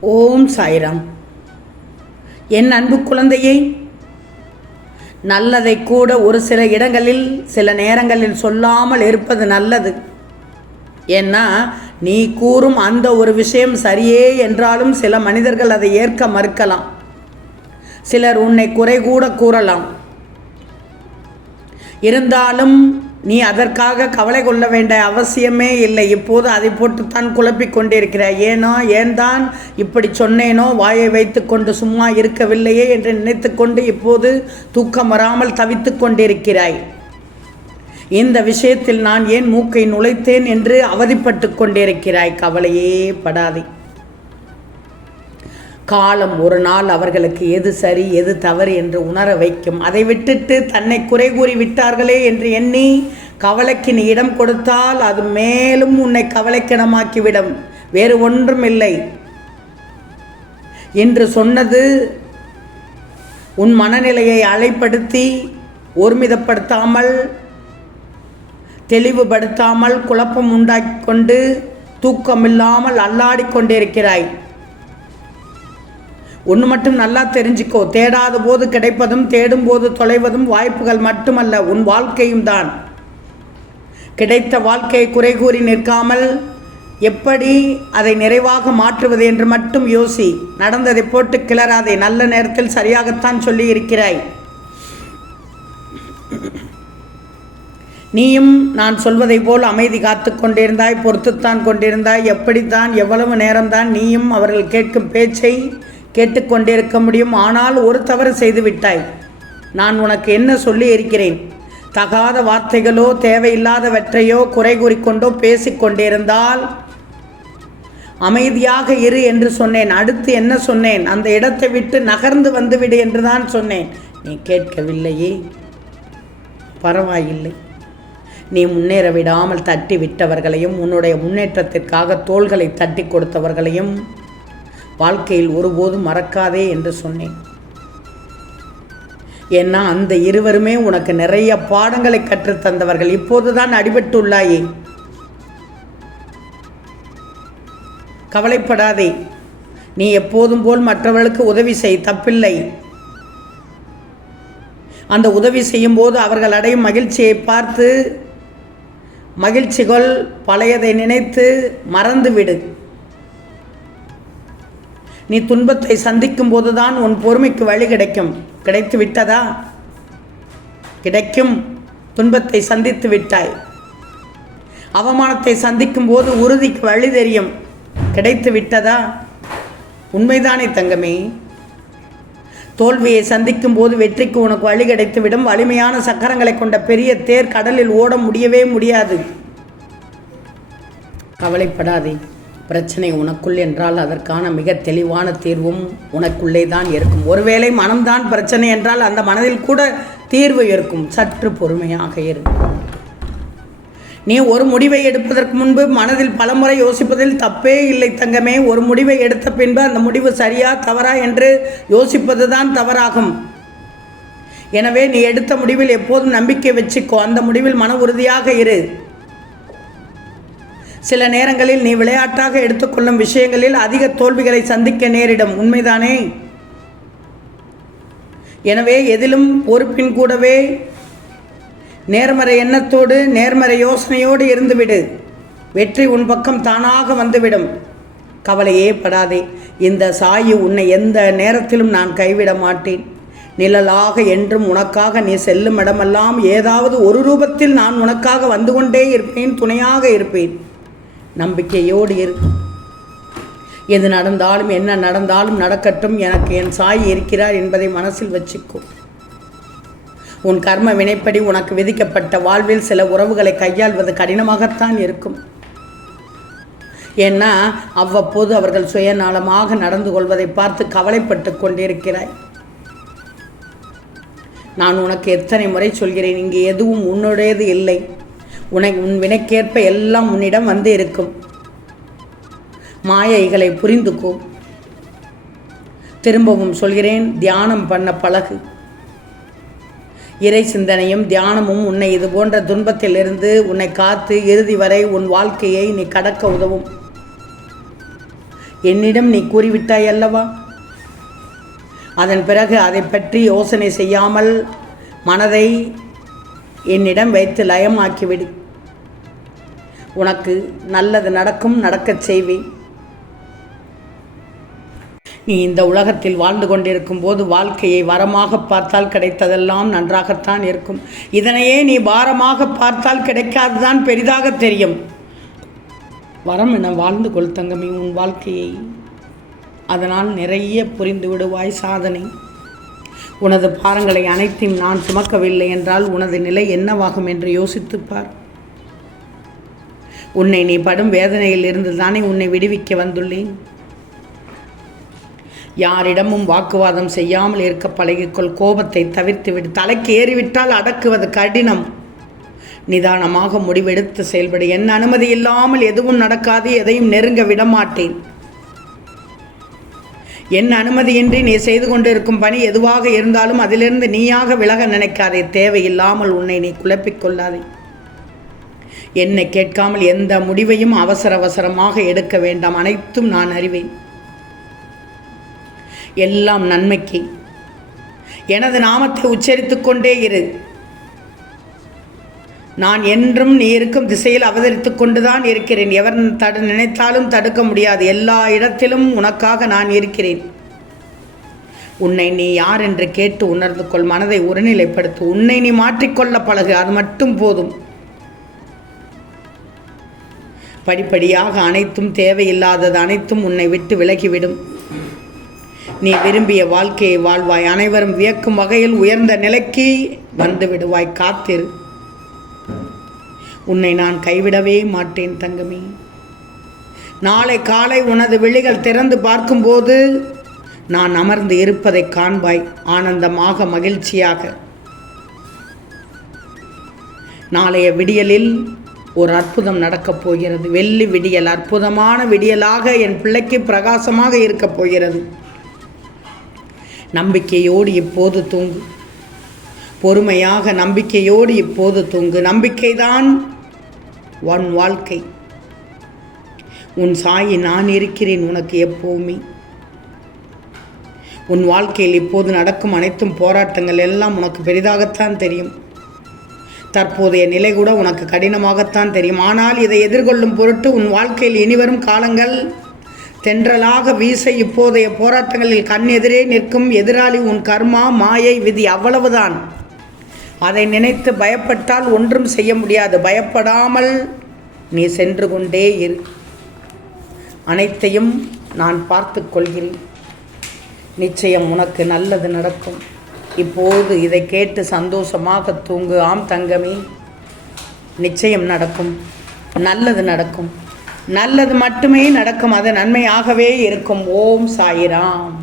ஓம் சாய்ராம். என் அன்பு குழந்தையை நல்லதை கூட ஒரு சில இடங்களில் சில நேரங்களில் சொல்லாமல் இருப்பது நல்லது. ஏன்னா நீ கூறும் அந்த ஒரு விஷயம் சரியே என்றாலும் சில மனிதர்கள் அதை ஏற்க மறுக்கலாம். சிலர் உன்னை குறை கூட கூறலாம். இருந்தாலும் நீ அதற்காக கவலை கொள்ள வேண்டிய அவசியமே இல்லை. இப்போது அதை போட்டுத்தான் குழப்பிக் கொண்டிருக்கிறாய். ஏனோ ஏன் தான் இப்படி சொன்னேனோ? வாயை வைத்துக்கொண்டு சும்மா இருக்கவில்லையே என்று நினைத்துக்கொண்டு இப்போது தூக்கம் வராமல் தவித்துக் கொண்டிருக்கிறாய். இந்த விஷயத்தில் நான் ஏன் மூக்கை நுழைத்தேன் என்று அவதிப்பட்டு கொண்டிருக்கிறாய். கவலையே படாதே. காலம் ஒரு நாள் அவர்களுக்கு எது சரி எது தவறு என்று உணர வைக்கும். அதை விட்டுட்டு தன்னை குறை கூறி விட்டார்களே என்று எண்ணி கவலைக்கு நீ இடம் கொடுத்தால் அது மேலும் உன்னை கவலைக்கிடமாக்கிவிடும். வேறு ஒன்றும் இல்லை என்று சொன்னது உன் மனநிலையை அலைப்படுத்தி ஒருமிதப்படுத்தாமல் தெளிவுபடுத்தாமல் குழப்பம் உண்டாக்கி கொண்டு தூக்கமில்லாமல் அல்லாடி கொண்டிருக்கிறாய் ஒன்று மட்டும் நல்லா தெரிஞ்சுக்கோ. தேடாத போது கிடைப்பதும் தேடும் போது தொலைவதும் வாய்ப்புகள் மட்டுமல்ல உன் வாழ்க்கையும் தான். கிடைத்த வாழ்க்கையை குறை கூறி நிற்காமல் எப்படி அதை நிறைவாக மாற்றுவது என்று மட்டும் யோசி. நடந்ததை போட்டு கிளறாதே. நல்ல நேரத்தில் சரியாகத்தான் சொல்லி இருக்கிறாய் நீயும் நான் சொல்வதை போல் அமைதி காத்து கொண்டிருந்தாய் பொறுத்துத்தான் கொண்டிருந்தாய். எப்படித்தான் எவ்வளவு நேரம்தான் நீயும் அவர்கள் கேட்கும் பேச்சை கேட்டுக்கொண்டிருக்க முடியும். ஆனால் ஒரு தவறு செய்து விட்டாய் நான் உனக்கு என்ன சொல்லி இருக்கிறேன்? தகாத வார்த்தைகளோ தேவையில்லாதவற்றையோ குறை கூறிக்கொண்டோ பேசிக்கொண்டிருந்தால் அமைதியாக இரு என்று சொன்னேன். அடுத்து என்ன சொன்னேன்? அந்த இடத்தை விட்டு நகர்ந்து வந்துவிடு என்று தான் சொன்னேன். நீ கேட்கவில்லையே. பரவாயில்லை. நீ முன்னேற விடாமல் தட்டி விட்டவர்களையும் உன்னுடைய முன்னேற்றத்திற்காக தோள்களை தட்டி கொடுத்தவர்களையும் வாழ்க்கையில் ஒருபோதும் மறக்காதே என்று சொன்னேன். ஏன்னா அந்த இருவருமே உனக்கு நிறைய பாடங்களை கற்றுத் தந்தவர்கள் இப்போதுதான் அடிபட்டுள்ளாயே. கவலைப்படாதே. நீ எப்போதும் போல் மற்றவர்களுக்கு உதவி செய் தப்பில்லை. அந்த உதவி செய்யும்போது அவர்கள் அடையும் மகிழ்ச்சியை பார்த்து மகிழ்ச்சிகள் பழையதை நினைத்து மறந்துவிடு. நீ துன்பத்தை சந்திக்கும் போதுதான் உன் பொறுமைக்கு வழி கிடைக்கும். கிடைத்து விட்டதா? கிடைக்கும். துன்பத்தை சந்தித்து விட்டாய். அவமானத்தை சந்திக்கும் போது உறுதிக்கு வழி தெரியும். கிடைத்து விட்டதா? உண்மைதானே தங்கமே. தோல்வியை சந்திக்கும் போது வெற்றிக்கு உனக்கு வழி கிடைத்துவிடும். வலிமையான சக்கரங்களை கொண்ட பெரிய தேர் கடலில் ஓட முடியவே முடியாது. கவலைப்படாதே. பிரச்சனை உனக்குள் என்றால் அதற்கான மிக தெளிவான தீர்வும் உனக்குள்ளே தான் இருக்கும். ஒருவேளை மனம்தான் பிரச்சனை என்றால் அந்த மனதில் கூட தீர்வு இருக்கும். சற்று பொறுமையாக இருக்கும் நீ ஒரு முடிவை எடுப்பதற்கு முன்பு மனதில் பலமுறை யோசிப்பதில் தப்பே இல்லை தங்கமே. ஒரு முடிவை எடுத்த பின்பு அந்த முடிவு சரியா தவறா என்று யோசிப்பது தான் தவறாகும். எனவே நீ எடுத்த முடிவில் எப்போதும் நம்பிக்கை வச்சுக்கோ. அந்த முடிவில் மன உறுதியாக இரு. சில நேரங்களில் நீ விளையாட்டாக எடுத்துக்கொள்ளும் விஷயங்களில் அதிக தோல்விகளை சந்திக்க நேரிடும். உண்மைதானே? எனவே எதிலும் பொறுப்பின் கூடவே நேர்மறை எண்ணத்தோடு நேர்மறை யோசனையோடு இருந்துவிடு. வெற்றி உன் பக்கம் தானாக வந்துவிடும். கவலையே படாதே. இந்த சாயு உன்னை எந்த நேரத்திலும் நான் கைவிட மாட்டேன். நிழலாக என்றும் உனக்காக நீ செல்லும் இடமெல்லாம் ஏதாவது ஒரு ரூபத்தில் நான் உனக்காக வந்து கொண்டே இருப்பேன் துணையாக இருப்பேன். நம்பிக்கையோடு இரு. எது நடந்தாலும் என்ன நடந்தாலும் நடக்கட்டும் எனக்கு என் சாய் இருக்கிறார் என்பதை மனசில் வச்சுக்கும் உன் கர்ம வினைப்படி உனக்கு விதிக்கப்பட்ட வாழ்வில் சில உறவுகளை கையாள்வது கடினமாகத்தான் இருக்கும். ஏன்னா அவ்வப்போது அவர்கள் சுயநலமாக நடந்து கொள்வதை பார்த்து கவலைப்பட்டு கொண்டிருக்கிறாய். நான் உனக்கு எத்தனை முறை சொல்கிறேன் இங்கே எதுவும் உன்னுடையது இல்லை. உனை உன் வினைக்கேற்ப எல்லாம் உன்னிடம் வந்து இருக்கும். மாயைகளை புரிந்துக்கோ. திரும்பவும் சொல்கிறேன் தியானம் பண்ண பழகு. இறை சிந்தனையும் தியானமும் உன்னை இது போன்ற துன்பத்திலிருந்து உன்னை காத்து இறுதி வரை உன் வாழ்க்கையை நீ கடக்க உதவும். என்னிடம் நீ கூறிவிட்டாய் அல்லவா? அதன் பிறகு அதை பற்றி யோசனை செய்யாமல் மனதை என்னிடம் வைத்து லயமாக்கிவிடு. உனக்கு நல்லது நடக்கும் நடக்கச் செய்வேன் நீ இந்த உலகத்தில் வாழ்ந்து கொண்டிருக்கும் போது வாழ்க்கையை வரமாக பார்த்தால் கிடைத்ததெல்லாம் நன்றாகத்தான் இருக்கும். இதனையே நீ பாரமாக பார்த்தால் கிடைக்காதுதான் பெரிதாக தெரியும். வரம் என வாழ்ந்து கொள் தங்கமே உன் வாழ்க்கையை. அதனால் நிறைய புரிந்து விடுவாய் சாதனை. உனது பாரங்களை அனைத்தையும் நான் சுமக்கவில்லை என்றால் உனது நிலை என்னவாகும் என்று யோசித்துப்பார். உன்னை நீ படும் வேதனையில் இருந்து தானே உன்னை விடுவிக்க வந்துள்ளேன். யாரிடமும் வாக்குவாதம் செய்யாமல் இருக்க பழகிக்கொள். கோபத்தை தவிர்த்து விடு தலைக்கு ஏறிவிட்டால் அடக்குவது கடினம். நிதானமாக முடிவெடுத்து செயல்படு. என் அனுமதி இல்லாமல் எதுவும் நடக்காது. எதையும் நெருங்க விடமாட்டேன் என் அனுமதியின்றி நீ செய்து கொண்டிருக்கும் பணி எதுவாக இருந்தாலும் அதிலிருந்து நீயாக விலக நினைக்காதே. தேவையில்லாமல் உன்னை நீ குழப்பிக்கொள்ளாதே என்னை கேட்காமல் எந்த முடிவையும் அவசர அவசரமாக எடுக்க வேண்டாம். அனைத்தும் நான் அறிவேன். எல்லாம் நன்மைக்கு. எனது நாமத்தை உச்சரித்துக்கொண்டே இரு. நான் என்றும் நீ இருக்கும் திசையில் அவதரித்து கொண்டுதான் இருக்கிறேன். எவர் தடு நினைத்தாலும் தடுக்க முடியாது. எல்லா இடத்திலும் உனக்காக நான் இருக்கிறேன். உன்னை நீ யார் என்று கேட்டு உணர்ந்து கொள். மனதை ஒருநிலைப்படுத்து. உன்னை நீ மாற்றிக்கொள்ள பழகு. அது மட்டும் போதும். படிப்படியாக அனைத்தும் தேவையில்லாதது அனைத்தும் உன்னை விட்டு விலகிவிடும். நீ விரும்பிய வாழ்க்கையை வாழ்வாய். அனைவரும் வியக்கும் வகையில் உயர்ந்த நிலைக்கு வந்து விடுவாய். காத்திரு. உன்னை நான் கைவிடவே மாட்டேன் தங்கமி. நாளை காலை உனது விழிகள் திறந்து பார்க்கும்போது நான் அமர்ந்து இருப்பதை காண்பாய் ஆனந்தமாக மகிழ்ச்சியாக. நாளைய விடியலில் ஒரு அற்புதம் நடக்கப் போகிறது. வெள்ளி விடியல் அற்புதமான விடியலாக என் பிள்ளைக்கு பிரகாசமாக இருக்கப் போகிறது. நம்பிக்கையோடு இப்போது தூங்கு. பொறுமையாக நம்பிக்கையோடு இப்போது தூங்கு. நம்பிக்கைதான் உன் வாழ்க்கை. உன் சாயி நான் இருக்கிறேன் உனக்கு எப்போவுமே. உன் வாழ்க்கையில் இப்போது நடக்கும் அனைத்தும் போராட்டங்கள் எல்லாம் உனக்கு பெரிதாகத்தான் தெரியும். தற்போதைய நிலை கூட உனக்கு கடினமாகத்தான் தெரியும். ஆனால் இதை எதிர்கொள்ளும் பொருட்டு உன் வாழ்க்கையில் இனிவரும் காலங்கள் தென்றலாக வீச இப்போதைய போராட்டங்களில் கண் எதிரே நிற்கும் எதிராளி உன் கர்மா மாயை விதி அவ்வளவுதான். அதை நினைத்து பயப்பட்டால் ஒன்றும் செய்ய முடியாது. பயப்படாமல் நீ சென்று கொண்டே இரு. அனைத்தையும் நான் பார்த்து கொள்கிறேன். நிச்சயம் உனக்கு நல்லது நடக்கும். இப்போது இதை கேட்டு சந்தோஷமாக தூங்கு. ஆம் தங்கமே நிச்சயம் நடக்கும். நல்லது நடக்கும். நல்லது மட்டுமே நடக்கும். அது நன்மையாகவே இருக்கும். ஓம் சாயிராம்.